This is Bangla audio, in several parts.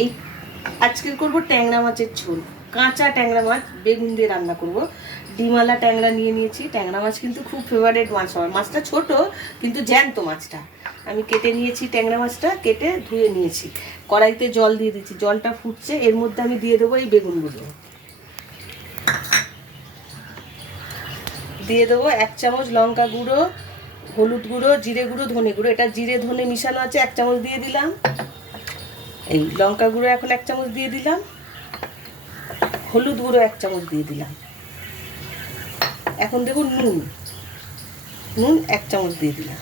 এই আজকে করব ট্যাংরা মাছের ঝোল। কাঁচা ট্যাংরা মাছ বেগুন দিয়ে রান্না করব। ডিমালা ট্যাংরা নিয়ে নিয়েছি। ট্যাংরা মাছ কিন্তু খুব ফেভারিট মাছ আমার। মাছটা ছোট কিন্তু জ্যান্ত মাছটা। আমি কেটে নিয়েছি, ট্যাংরা মাছটা কেটে ধুয়ে নিয়েছি। কড়াইতে জল দিয়ে দিচ্ছি, জলটা ফুটছে, এর মধ্যে আমি দিয়ে দেবো এই বেগুনগুলো। দিয়ে দেবো 1 চামচ লঙ্কা গুঁড়ো, হলুদ গুঁড়ো, জিরে গুঁড়ো, ধনে গুঁড়ো। এটা জিরে ধনে মিশানো আছে, 1 চামচ দিয়ে দিলাম। এই লঙ্কা গুঁড়ো এখন 1 চামচ দিয়ে দিলাম। হলুদ গুঁড়ো 1 চামচ দিয়ে দিলাম। এখন দেখুন নুন 1 চামচ দিয়ে দিলাম।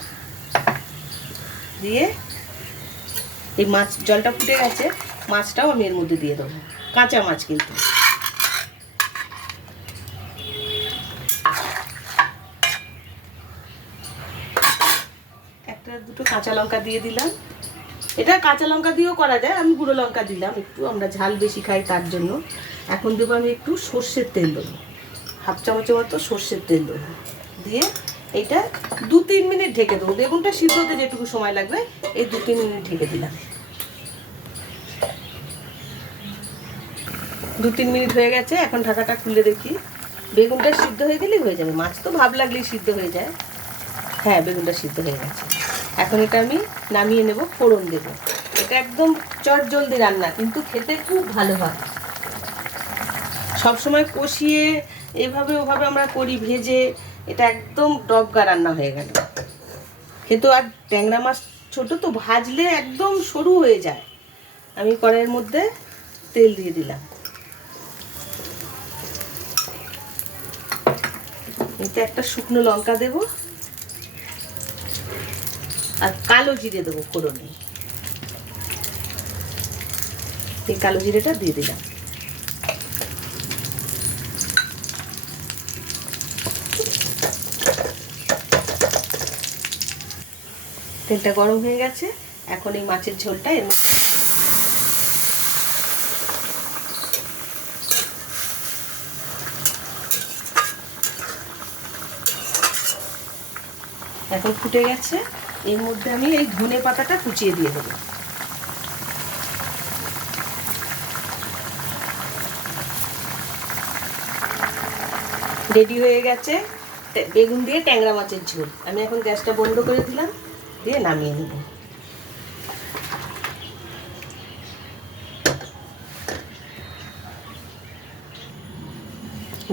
দিয়ে এই মাছ, জলটা ফুটে গেছে, মাছটাও আমি এর মধ্যে দিয়ে দেবো। কাঁচা মাছ কিন্তু। একটা দুটো কাঁচা লঙ্কা দিয়ে দিলাম। এটা কাঁচা লঙ্কা দিয়েও করা যায়, আমি গুঁড়ো লঙ্কা দিলাম একটু, আমরা ঝাল বেশি খাই তার জন্য। এখন দেবো আমি একটু সর্ষের তেল দেবো, 1/2 চামচের মতো সর্ষের তেল দেবো। দিয়ে এইটা 2-3 মিনিট ঢেকে দেবো। বেগুনটা সিদ্ধ হতে যেটুকু সময় লাগবে এই 2-3 মিনিট ঢেকে দিলাম। 2-3 মিনিট হয়ে গেছে, এখন ঢাকাটা খুলে দেখি। বেগুনটা সিদ্ধ হয়ে গেলেই হয়ে যাবে। মাছ তো ভাব লাগলেই সিদ্ধ হয়ে যায়। হ্যাঁ, বেগুনটা সিদ্ধ হয়ে গেছে। এখন এটা আমি নামিয়ে নেব, ফোড়ন দেবো। এটা একদম চটজলদি রান্না, কিন্তু খেতে খুব ভালো হয়। সবসময় কষিয়ে এভাবে ওভাবে আমরা করি ভেজে, এটা একদম ডবগা রান্না হয়ে গেল। কিন্তু আর ট্যাংরা মাছ ছোটো তো, ভাজলে একদম সরু হয়ে যায়। আমি কড়াইয়ের মধ্যে তেল দিয়ে দিলাম। এতে একটা শুকনো লঙ্কা দেব আর কালো জিরে দেবো ফোড়নে। এই কালো জিরেটা দিয়ে দিলাম। তেলটা গরম হয়ে গেছে, এখন এই মাছের ঝোলটা এর মধ্যে এখন ফুটে গেছে। এর মধ্যে আমি এই ধনে পাতাটা কুচিয়ে দিয়ে দেবো। রেডি হয়ে গেছে বেগুন দিয়ে ট্যাংরা মাছের ঝোল। আমি এখন গ্যাসটা বন্ধ করে দিলাম, দিয়ে নামিয়ে নেব।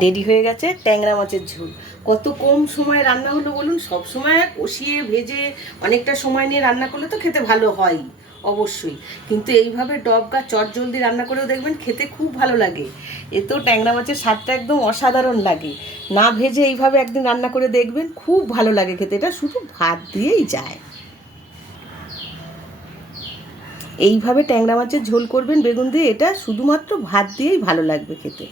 রেডি হয়ে গেছে ট্যাংরা মাছের ঝোল। কত কম সময়ে রান্না হলো বলুন। সব সময় কষিয়ে ভেজে অনেকটা সময় নিয়ে রান্না করলে তো খেতে ভালো হয় অবশ্যই, কিন্তু এইভাবে ডবগা চটজলদি রান্না করেও দেখবেন খেতে খুব ভালো লাগে। এতেও ট্যাংরা মাছের স্বাদটা একদম অসাধারণ লাগে। না ভেজে এইভাবে একদিন রান্না করে দেখবেন, খুব ভালো লাগে খেতে। এটা শুধু ভাত দিয়েই যায়। এইভাবে ট্যাংরা মাছের ঝোল করবেন বেগুন দিয়ে, এটা শুধুমাত্র ভাত দিয়েই ভালো লাগবে খেতে।